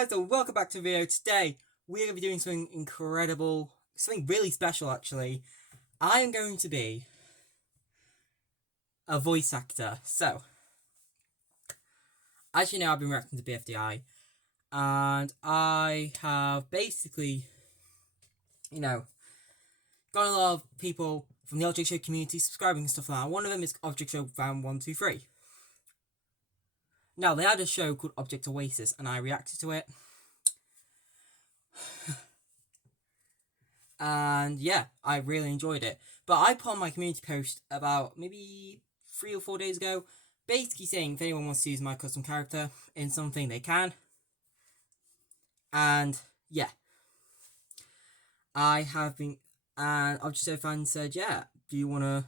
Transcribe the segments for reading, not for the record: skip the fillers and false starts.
guys, and welcome back to the video. Today, we're going to be doing something incredible, something really special actually. I am going to be a voice actor. So, as you know, I've been reacting to BFDI, and I have basically, got a lot of people from the Object Show community subscribing and stuff like that. One of them is Object Show fan 123. Now, they had a show called Object OASIS, and I reacted to it. And yeah, I really enjoyed it. But I put on my community post about maybe 3 or 4 days ago, basically saying if anyone wants to use my custom character in something, they can. And yeah, I have been, and Object Show fan said, yeah, do you want to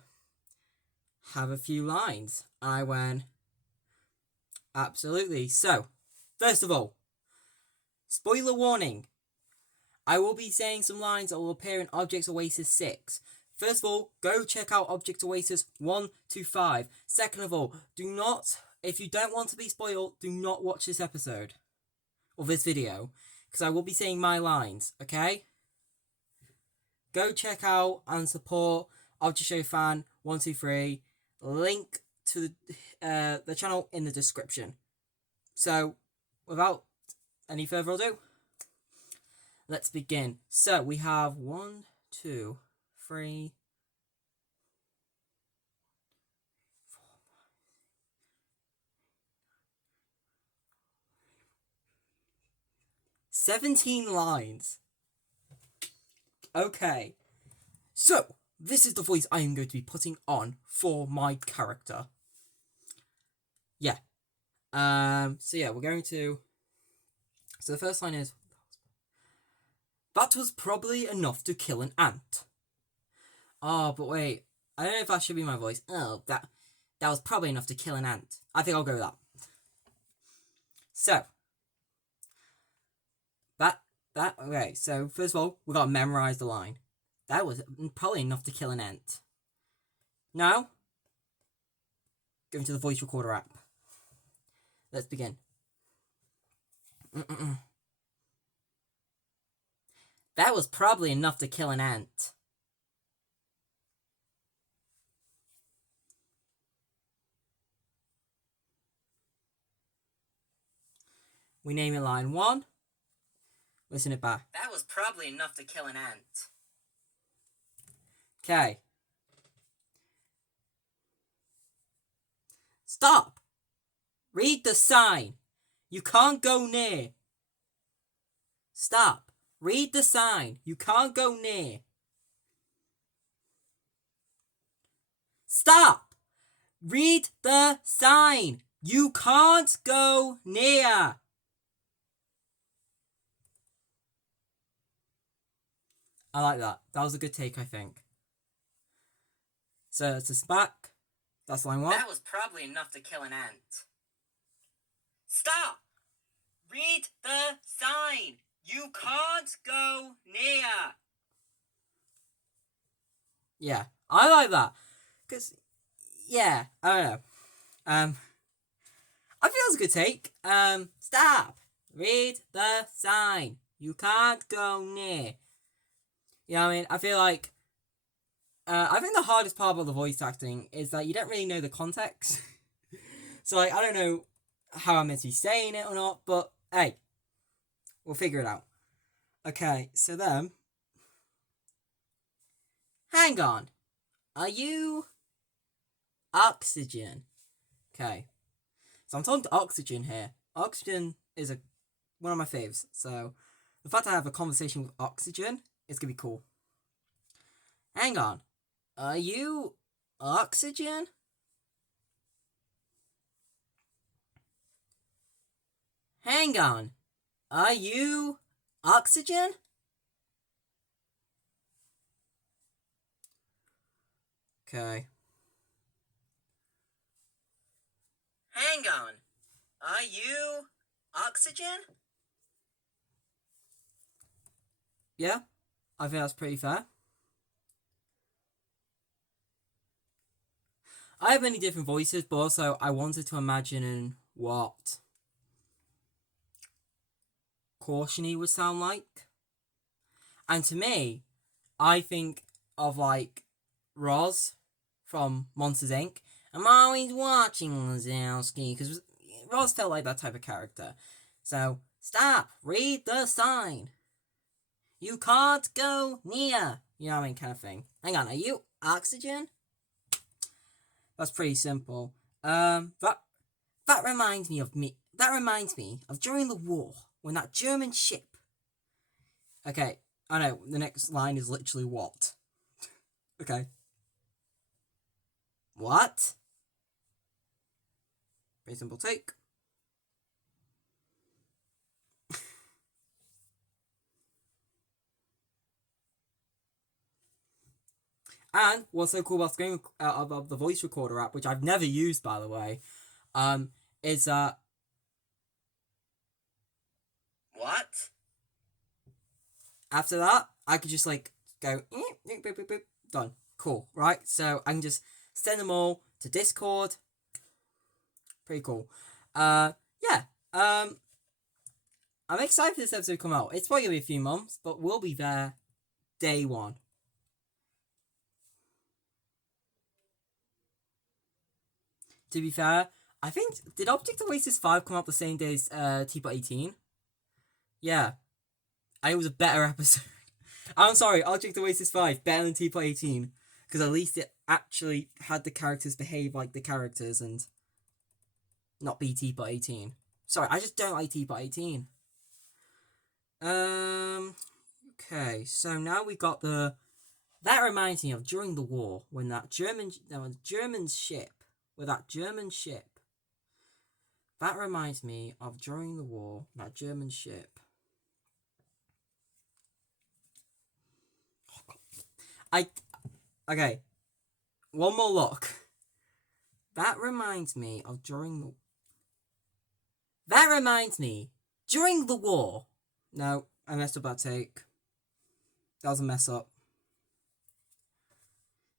have a few lines? I went, absolutely. So, first of all, spoiler warning. I will be saying some lines that will appear in Object OASIS 6. First of all, go check out Object OASIS 1 to 5. Second of all, if you don't want to be spoiled, do not watch this episode. Or this video. Because I will be saying my lines, okay? Go check out and support Object Show Fan 123. Link to the channel in the description. So, without any further ado, let's begin. So, we have 1, 2, 3, 4, 17 lines. Okay. So, this is the voice I am going to be putting on for my character. Yeah. So yeah, we're going to... So the first line is... That was probably enough to kill an ant. Oh, but wait. I don't know if that should be my voice. Oh, that was probably enough to kill an ant. I think I'll go with that. So. Okay, so first of all, we got to memorize the line. That was probably enough to kill an ant. Now, go into the voice recorder app. Let's begin. That was probably enough to kill an ant. We name it line 1. Listen it back. That was probably enough to kill an ant. Okay. Stop! Read the sign. You can't go near. Stop. Read the sign. You can't go near. Stop! Read the sign. You can't go near. I like that. That was a good take, I think. So, it's this back. That's line 1. That was probably enough to kill an ant. Stop! Read the sign. You can't go near. Yeah, I like that. Because, yeah, I don't know. I feel it's a good take. Stop. Read the sign. You can't go near. You know what I mean? I feel like, I think the hardest part about the voice acting is that you don't really know the context. So, like, I don't know how I'm meant to be saying it or not, but, hey, we'll figure it out. Okay, so then, hang on, are you oxygen? Okay, so I'm talking to Oxygen here. Oxygen is one of my faves, so the fact I have a conversation with Oxygen is gonna be cool. Hang on, are you Oxygen? Hang on, are you Oxygen? Okay. Hang on, are you Oxygen? Yeah, I think that's pretty fair. I have many different voices, but also I wanted to imagine what caution-y would sound like. And to me, I think of like Roz from Monsters Inc. I'm always watching Wazowski, because Roz felt like that type of character. So, stop, read the sign. You can't go near. You know what I mean, kind of thing. Hang on, are you oxygen? That's pretty simple. That reminds me of me. That reminds me of during the war when that German ship. Okay, I know the next line is literally what. Okay. What? Very simple take. And what's so cool about screen of the voice recorder app, which I've never used by the way, is what? After that, I could just like go boop, boop, boop, done. Cool, right? So I can just send them all to Discord. Pretty cool. Yeah. I'm excited for this episode to come out. It's probably gonna be a few months, but we'll be there day one. To be fair, I think did Object Oasis 5 come out the same day as Teapot 18? Yeah. And it was a better episode. I'm sorry, Object Oasis 5 better than Teapot 18. Because at least it actually had the characters behave like the characters and not be Teapot 18. Sorry, I just don't like Teapot 18. Okay, so now we got the. That reminds me of during the war when that German ship. With that German ship. That reminds me of during the war, that German ship. Okay. One more look. That reminds me of during the. That reminds me during the war. No, I messed up that take. That was a mess up.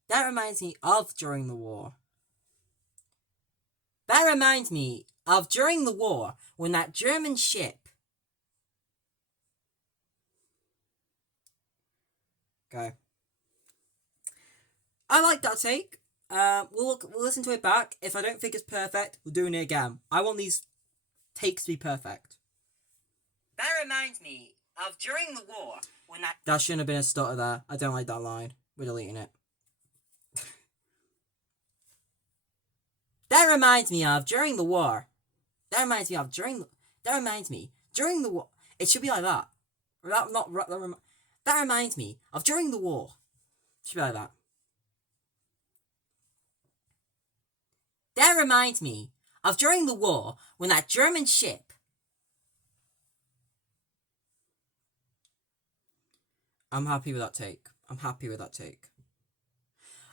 That reminds me of during the war. That reminds me of during the war when that German ship. Okay. I like that take. We'll listen to it back. If I don't think it's perfect, we're doing it again. I want these takes to be perfect. That reminds me of during the war when that. That shouldn't have been a stutter there. I don't like that line. We're deleting it. That reminds me of during the war. That reminds me of during the. That reminds me during the war. It should be like that. That reminds me of during the war. It should be like that. That reminds me of during the war when that German ship. I'm happy with that take.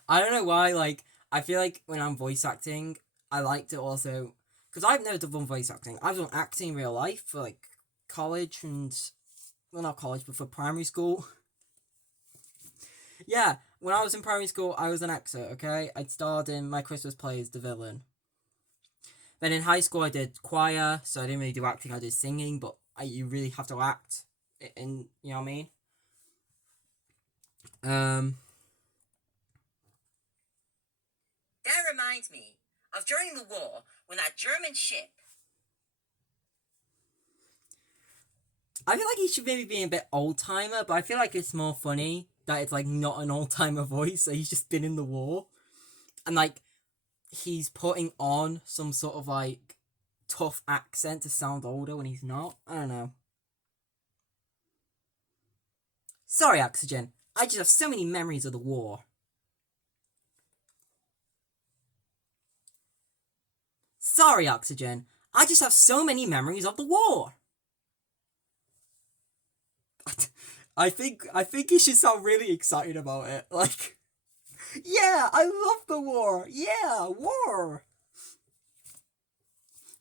I don't know why, like, I feel like when I'm voice acting, I like to also. Because I've never done voice acting. I've done acting in real life for, like, college and. Well, not college, but for primary school. Yeah, when I was in primary school, I was an actor, okay? I starred in My Christmas Play as the villain. Then in high school, I did choir, so I didn't really do acting, I did singing, but you really have to act. You know what I mean? That reminds me of during the war when that German ship. I feel like he should maybe be a bit old timer, but I feel like it's more funny that it's like not an old timer voice, so he's just been in the war. And like he's putting on some sort of like tough accent to sound older when he's not. I don't know. Sorry, Oxygen. I just have so many memories of the war. Sorry, Oxygen. I just have so many memories of the war. I think you should sound really excited about it. Like, yeah, I love the war. Yeah, war.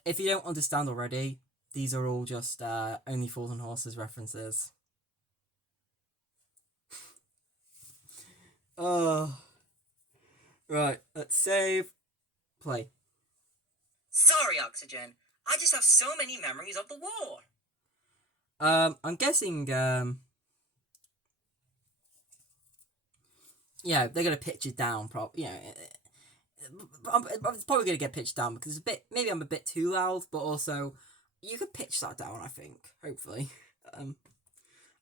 If you don't understand already, these are all just Only Fools and Horses references. Right, let's save. Play. Sorry, Oxygen. I just have so many memories of the war. I'm guessing, yeah, they're gonna pitch it down, it's probably gonna get pitched down because it's a bit, maybe I'm a bit too loud, but also, you could pitch that down, I think, hopefully. Um,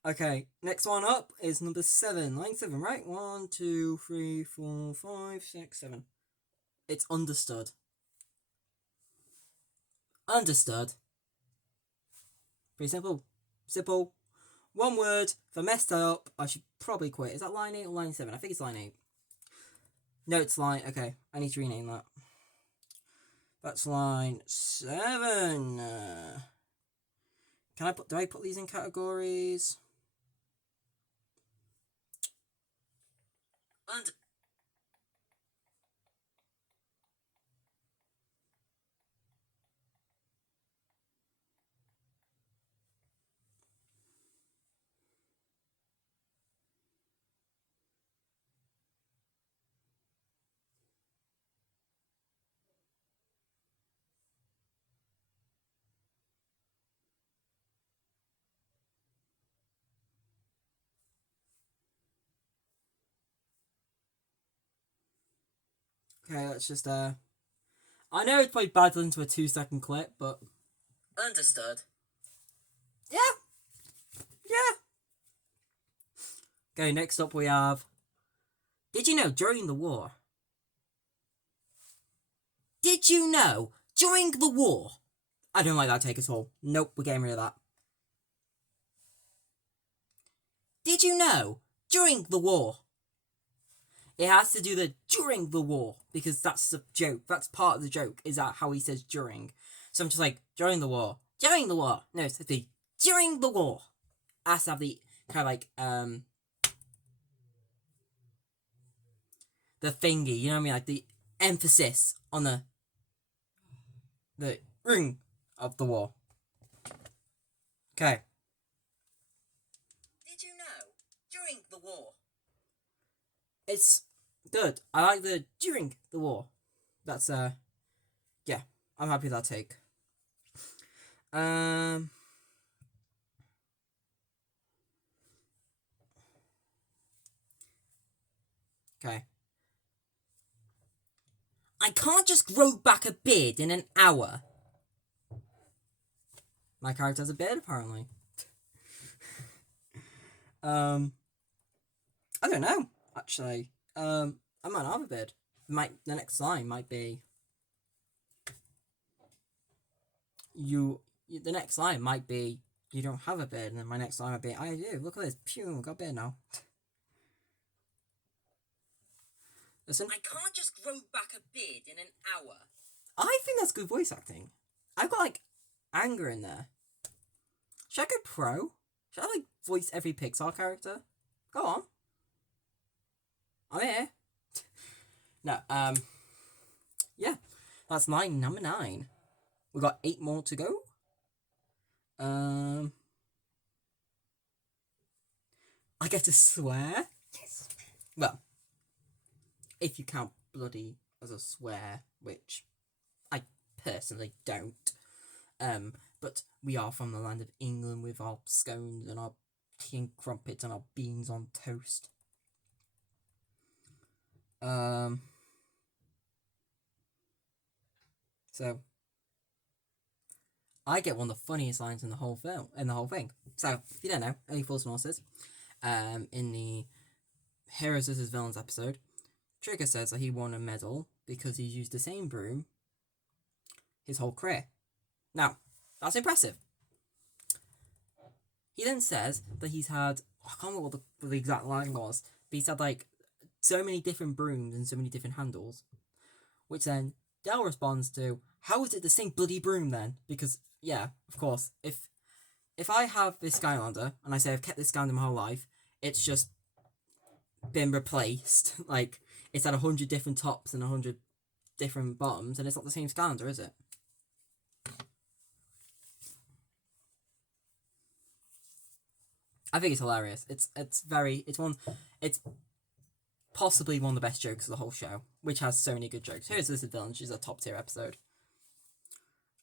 okay, next one up is number 7, line 7, right? 1, 2, 3, 4, 5, 6, 7. It's understood. Understood. Pretty simple. Simple. One word. If I messed that up, I should probably quit. Is that line 8 or line 7? I think it's line 8. No, it's line... Okay, I need to rename that. That's line 7. Do I put these in categories? Okay, let's just, I know it's probably bad into a 2-second clip, but... Understood. Yeah. Yeah. Okay, next up we have... Did you know, during the war... Did you know, during the war... I don't like that take at all. Nope, we're getting rid of that. Did you know, during the war... It has to do the during the war, because that's the joke. That's part of the joke, is that how he says during. So I'm just like, during the war. During the war. No, it's the during the war. It has to have the kind of like, the thingy, you know what I mean? Like the emphasis on the ring of the war. Okay. Did you know, during the war? It's good. I like the during the war. That's, yeah. I'm happy with that take. Okay. I can't just grow back a beard in an hour. My character has a beard, apparently. I don't know, actually. I might not have a beard. The next line might be... The next line might be, you don't have a beard, and then my next line might be, I do, look at this, phew, I've got a beard now. Listen. I can't just grow back a beard in an hour. I think that's good voice acting. I've got, like, anger in there. Should I go pro? Should I, like, voice every Pixar character? Go on. I'm here. No, yeah. That's number 9. We've got 8 more to go. I get to swear? Yes. Well, if you count bloody as a swear, which I personally don't. But we are from the land of England with our scones and our tea and crumpets and our beans on toast. So I get one of the funniest lines in the whole thing. So if you don't know, any Fools and Horses, in the Heroes vs Villains episode, Trigger says that he won a medal because he used the same broom his whole career. Now, that's impressive. He then says that he's had, I can't remember what the exact line was, but he's had like so many different brooms and so many different handles. Which then Dell responds to, how is it the same bloody broom then? Because, yeah, of course, if I have this Skylander and I say I've kept this Skylander my whole life, it's just been replaced. Like, it's had 100 different tops and 100 different bottoms, and it's not the same Skylander, is it? I think it's hilarious. It's possibly one of the best jokes of the whole show, which has so many good jokes. Here's this villain. She's a top tier episode.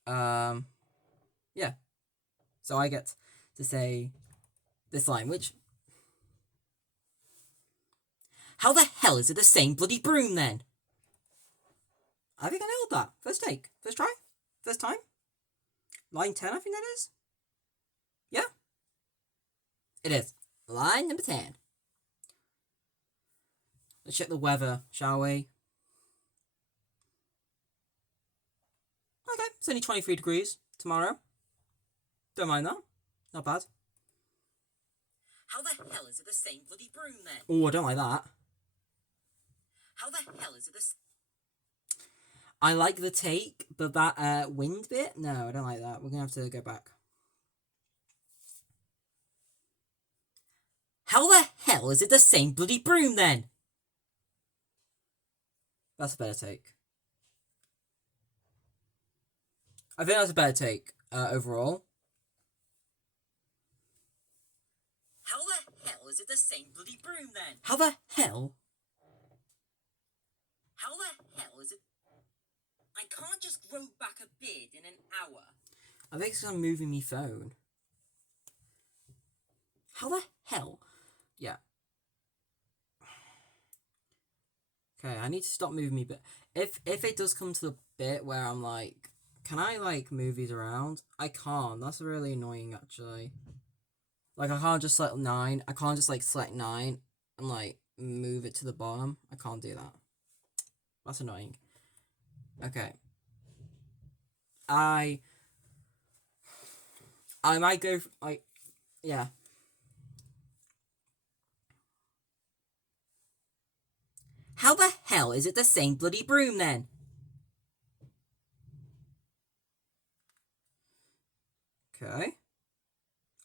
Yeah. So I get to say this line, which... How the hell is it the same bloody broom then? I think I nailed that. First take. First try. First time. Line 10, I think that is. Yeah. It is. Line number 10. Let's check the weather, shall we? Okay, it's only 23 degrees tomorrow. Don't mind that. Not bad. How the hell is it the same bloody broom then? Oh, I don't like that. How the hell is it this? I like the take, but that wind bit? No, I don't like that. We're going to have to go back. How the hell is it the same bloody broom then? That's a better take. I think that's a better take overall. How the hell is it the same bloody broom then? How the hell? How the hell is it? I can't just grow back a beard in an hour. I think it's because I'm moving me phone. How the hell? Yeah. Okay, I need to stop moving me, but if it does come to the bit where I'm like, can I like move these around? I can't. That's really annoying actually. Like I can't just select 9. I can't just like select 9 and like move it to the bottom. I can't do that. That's annoying. Okay. I might go like, yeah. How the hell is it the same bloody broom then? Okay.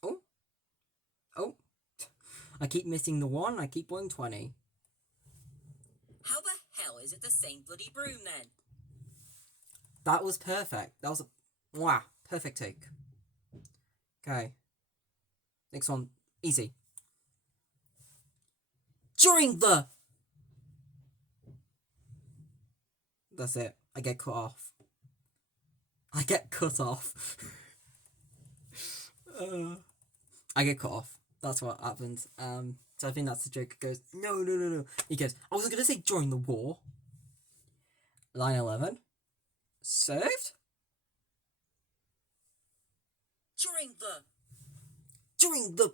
Oh. I keep missing the 1. I keep 120. How the hell is it the same bloody broom then? That was perfect. That was a... Wow. Perfect take. Okay. Next one. Easy. During the... That's it. I get cut off. I get cut off. I get cut off. That's what happens. So I think that's the joke. It goes, no. He goes, I wasn't going to say during the war. Line 11. Served? During the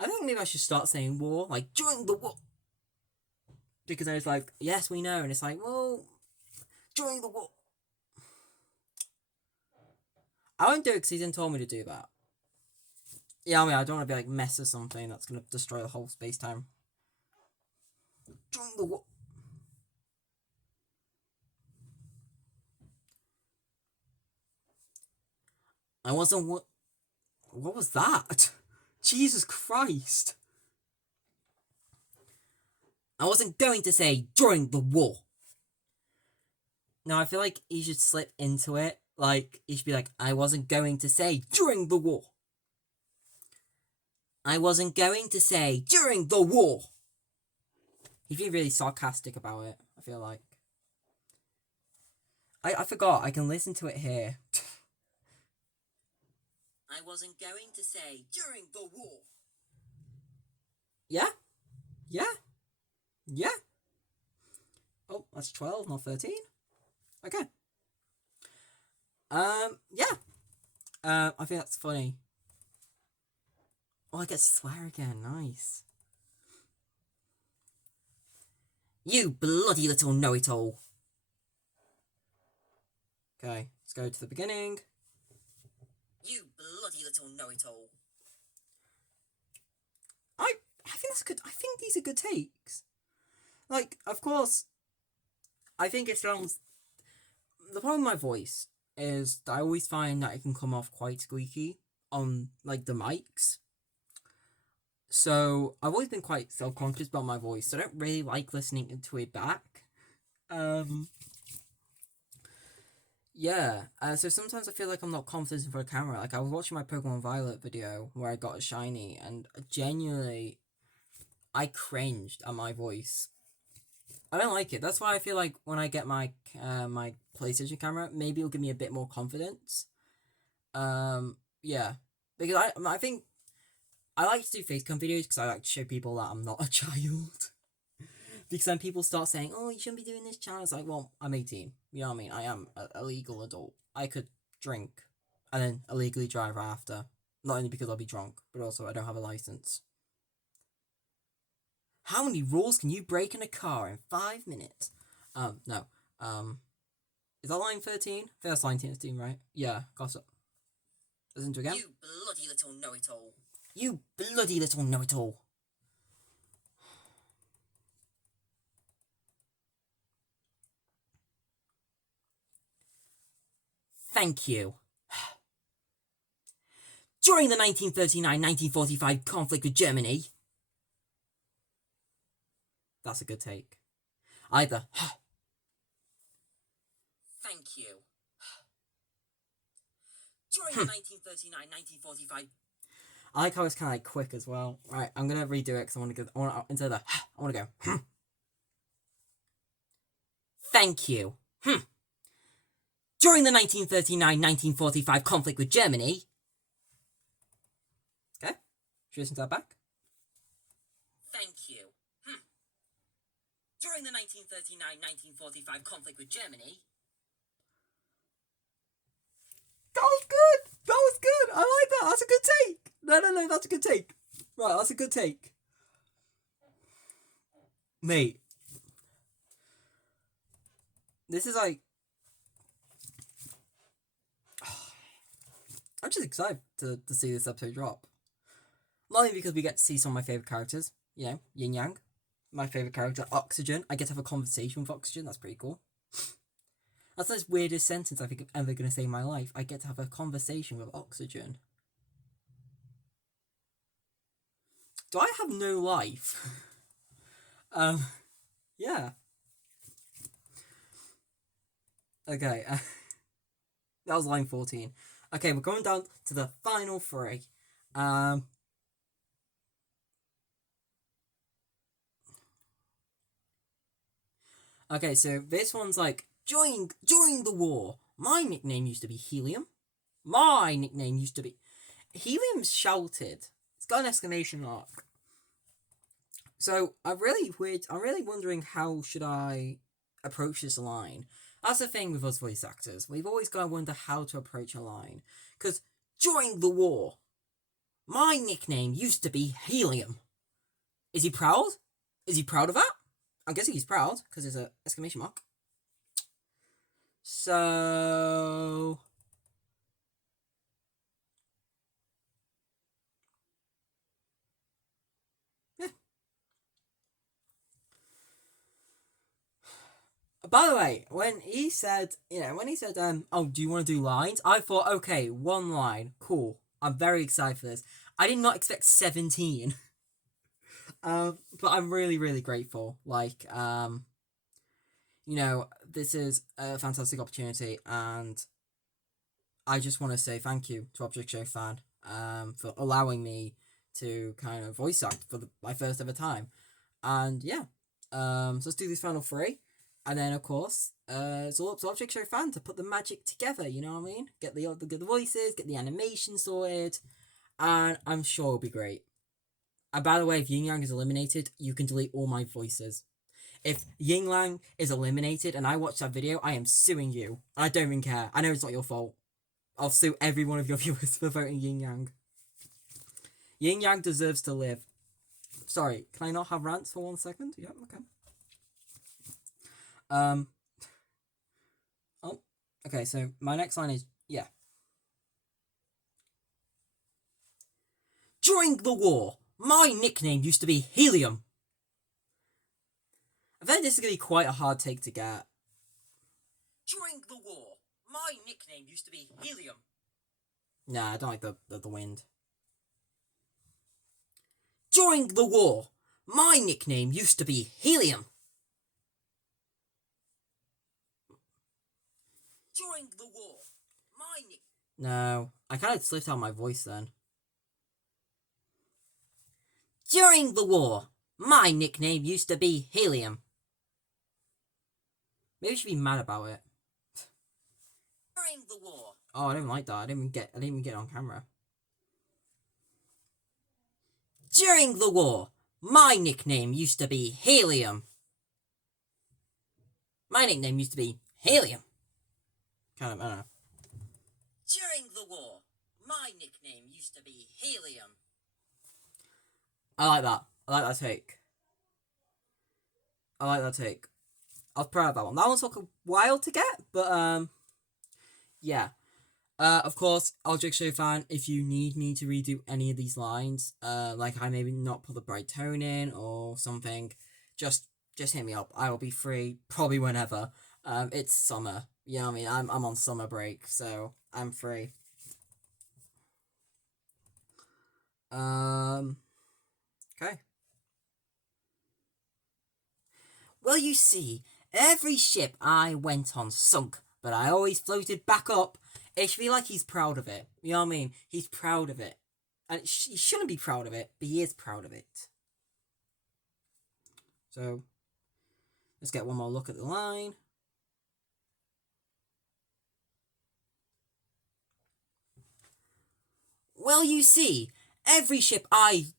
I think maybe I should start saying war, like, during the war. Because I was like, yes, we know. And it's like, well, during the war. I won't do it because he didn't tell me to do that. Yeah, I mean, I don't want to be like mess or something that's going to destroy the whole space-time. During the war. I wasn't what was that? Jesus Christ. I wasn't going to say during the war. No, I feel like he should slip into it. Like, he should be like, I wasn't going to say during the war. I wasn't going to say during the war. He'd be really sarcastic about it, I feel like. I forgot, I can listen to it here. I wasn't going to say during the war. Yeah? Oh, that's 12, not 13. Okay. Yeah. I think that's funny. Oh, I get to swear again. Nice. You bloody little know-it-all. Okay, let's go to the beginning. You bloody little know-it-all. I think that's good. I think these are good takes. Like, of course, I think it sounds... The problem with my voice is that I always find that it can come off quite squeaky on, like, the mics. So, I've always been quite self-conscious about my voice, so I don't really like listening to it back. Yeah, so sometimes I feel like I'm not confident in front of camera. Like, I was watching my Pokemon Violet video where I got a shiny, and genuinely, I cringed at my voice. I don't like it. That's why I feel like when I get my my PlayStation camera, maybe it'll give me a bit more confidence. Yeah, because I think I like to do facecam videos because I like to show people that I'm not a child. Because then people start saying, "Oh, you shouldn't be doing this channel." It's like, well, I'm 18. You know what I mean? I am a legal adult. I could drink and then illegally drive after. Not only because I'll be drunk, but also I don't have a license. How many rules can you break in a car in 5 minutes? No. Is that line 13? I think that's line 13, right? Yeah, gossip. Listen to it again. You bloody little know-it-all. You bloody little know-it-all. Thank you. During the 1939-1945 conflict with Germany... That's a good take. Either... Thank you. During the 1939-1945... I like how it's kind of like quick as well. Right, I'm gonna redo it because I want to go... instead of the... I want to go... Thank you. During the 1939-1945 conflict with Germany... Okay, should we listen to that back? Thank you. During the 1939-1945 conflict with Germany... That was good! That was good! I like that! That's a good take! No, that's a good take. Right, that's a good take. Mate. This is like... I'm just excited to see this episode drop. Not only because we get to see some of my favourite characters, you know, Yin Yang. My favourite character, Oxygen. I get to have a conversation with Oxygen, that's pretty cool. That's the weirdest sentence I think I'm ever going to say in my life. I get to have a conversation with Oxygen. Do I have no life? Yeah. Okay, that was line 14. Okay, we're going down to the final 3. Okay, so this one's like, during the war, my nickname used to be Helium. My nickname used to be... Helium's shouted. It's got an exclamation mark. So, I'm really wondering how should I approach this line. That's the thing with us voice actors. We've always got to wonder how to approach a line. Because during the war, my nickname used to be Helium. Is he proud? Is he proud of that? I'm guessing he's proud, because there's an exclamation mark. So... yeah. By the way, when he said, oh, do you want to do lines? I thought, okay, 1 line, cool. I'm very excited for this. I did not expect 17. But I'm really, really grateful. Like, this is a fantastic opportunity, and I just want to say thank you to Object Show Fan, for allowing me to kind of voice act for my first ever time. And yeah, so let's do this final 3. And then, of course, it's all up to Object Show Fan to put the magic together, you know what I mean? Get the voices, get the animation sorted, and I'm sure it'll be great. And by the way, if Yin Yang is eliminated, you can delete all my voices. If Yin Yang is eliminated and I watch that video, I am suing you. I don't even care. I know it's not your fault. I'll sue every one of your viewers for voting Yin Yang. Yin Yang deserves to live. Sorry, can I not have rants for 1 second? Yeah, okay. Oh, okay, so my next line is, yeah. During the war, my nickname used to be Helium. I think this is going to be quite a hard take to get. During the war, my nickname used to be Helium. Nah, I don't like the wind. During the war, my nickname used to be Helium. During the war, my nickname... No, I kind of slipped out my voice then. During the war, my nickname used to be Helium. Maybe you should be mad about it. During the war, Oh, I don't like that. I didn't even get on camera. During the war, my nickname used to be Helium. My nickname used to be Helium. Kind of, I don't know. During the war, my nickname used to be Helium. I like that. I like that take. I was proud of that one. That one took a while to get, but yeah. Of course, Object Show fan, if you need me to redo any of these lines, like I maybe not put the bright tone in or something, just hit me up. I will be free probably whenever. It's summer. You know what I mean? I'm on summer break, so I'm free. Okay. Well, you see, every ship I went on sunk, but I always floated back up. It should be like he's proud of it. You know what I mean? He's proud of it. And he shouldn't be proud of it, but he is proud of it. So, let's get one more look at the line. Well, you see, every ship I...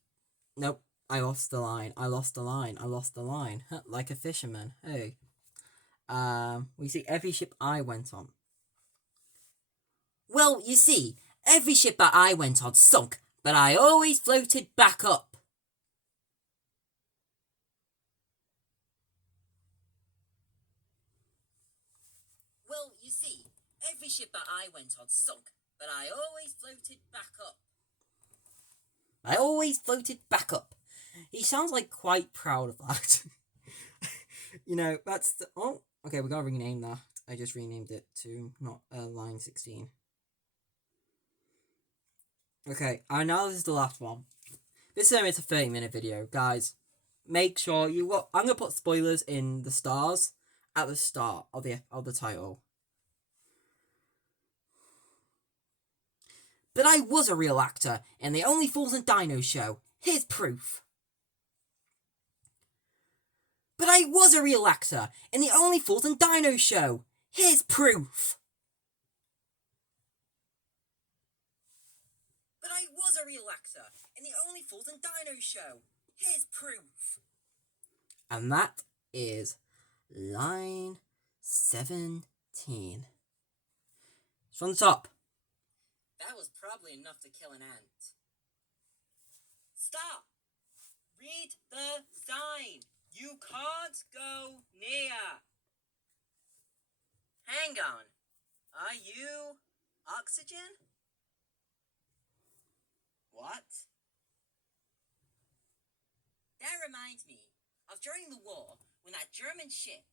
Nope, I lost the line. Like a fisherman. Hey. We see every ship I went on. Well, you see, every ship that I went on sunk, but I always floated back up. Well, you see, every ship that I went on sunk, but I always floated back up. I always floated back up. He sounds like quite proud of that. You know, that's the... Oh, okay, we gotta rename that. I just renamed it to not line 16. Okay, now this is the last one. This is a 30-minute video, guys. Make sure you look. I'm gonna put spoilers in the stars at the start of the title. But I was a real actor in the Only Fools and Dinos show. Here's proof. But I was a real actor in the Only Fools and Dinos show. Here's proof. But I was a real actor in the Only Fools and Dinos show. Here's proof. And that is line 17. It's from the top. That was probably enough to kill an ant. Stop! Read the sign. You can't go near. Hang on. Are you oxygen? What? That reminds me of during the war when that German ship...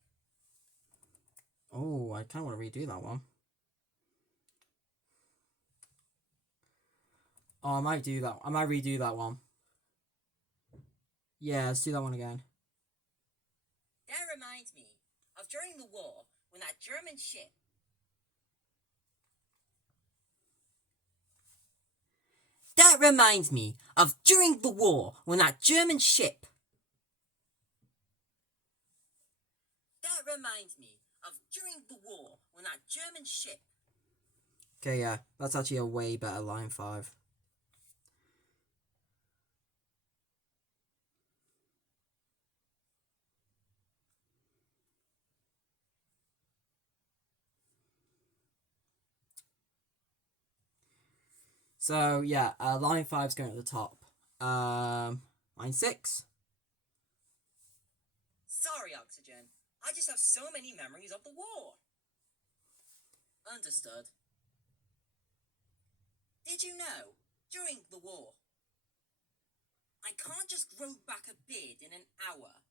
Oh, I kind of want to redo that one. Oh, I might do that. I might redo that one. Yeah, let's do that one again. That reminds me of during the war when that German ship... That reminds me of during the war when that German ship... That reminds me of during the war when that German ship... Okay, yeah, that's actually a way better line 5. So, yeah, line 5's going at the top. Line 6. Sorry, Oxygen. I just have so many memories of the war. Understood. Did you know, during the war, I can't just grow back a beard in an hour.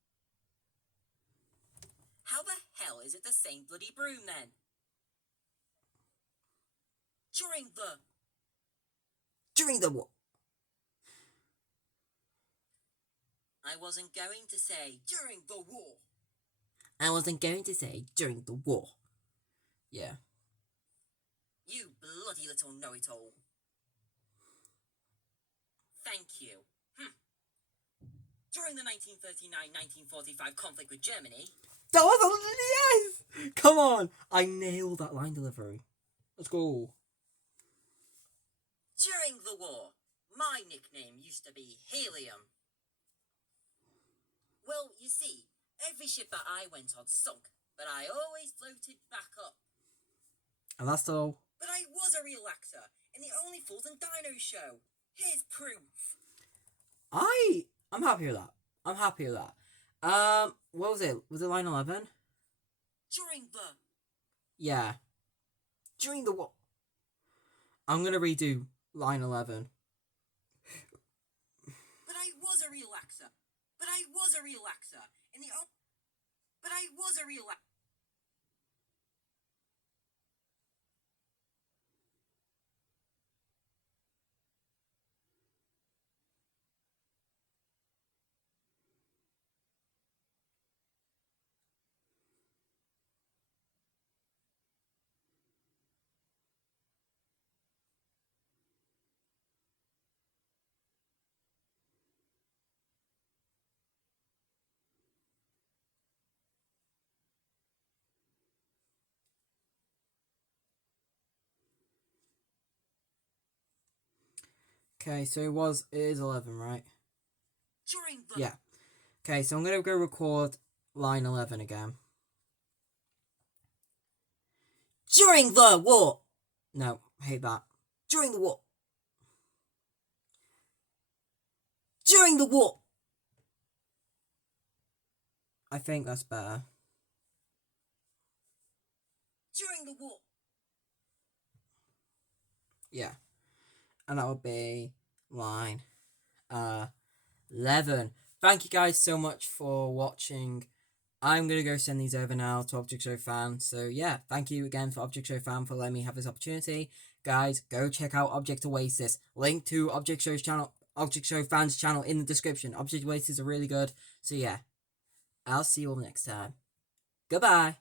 How the hell is it the same bloody broom then? During the war. I wasn't going to say during the war. I wasn't going to say during the war. Yeah. You bloody little know-it-all. Thank you. During the 1939-1945 conflict with Germany... That was a... Yes! Come on! I nailed that line delivery. Let's go. During the war, my nickname used to be Helium. Well, you see, every ship that I went on sunk, but I always floated back up. And that's all. But I was a real actor in the Only Fools and Dino show. Here's proof. I'm happy with that. I'm happy with that. What was it? Was it line 11? During the... Yeah. During the what? I'm gonna redo line 11. But I was a real actor. But I was a real actor in the... But I was a real actor. Okay, so it is 11, right? During the... Yeah. Okay, so I'm going to go record line 11 again. During the war! No, I hate that. During the war. During the war! I think that's better. During the war. Yeah. And that would be line 11. Thank you guys so much for watching. I'm going to go send these over now to Object Show Fan. So yeah, thank you again for Object Show Fan for letting me have this opportunity. Guys, go check out Object Oasis. Link to Object Show's channel, Object Show Fan's channel in the description. Object Oasis are really good. So yeah, I'll see you all next time. Goodbye.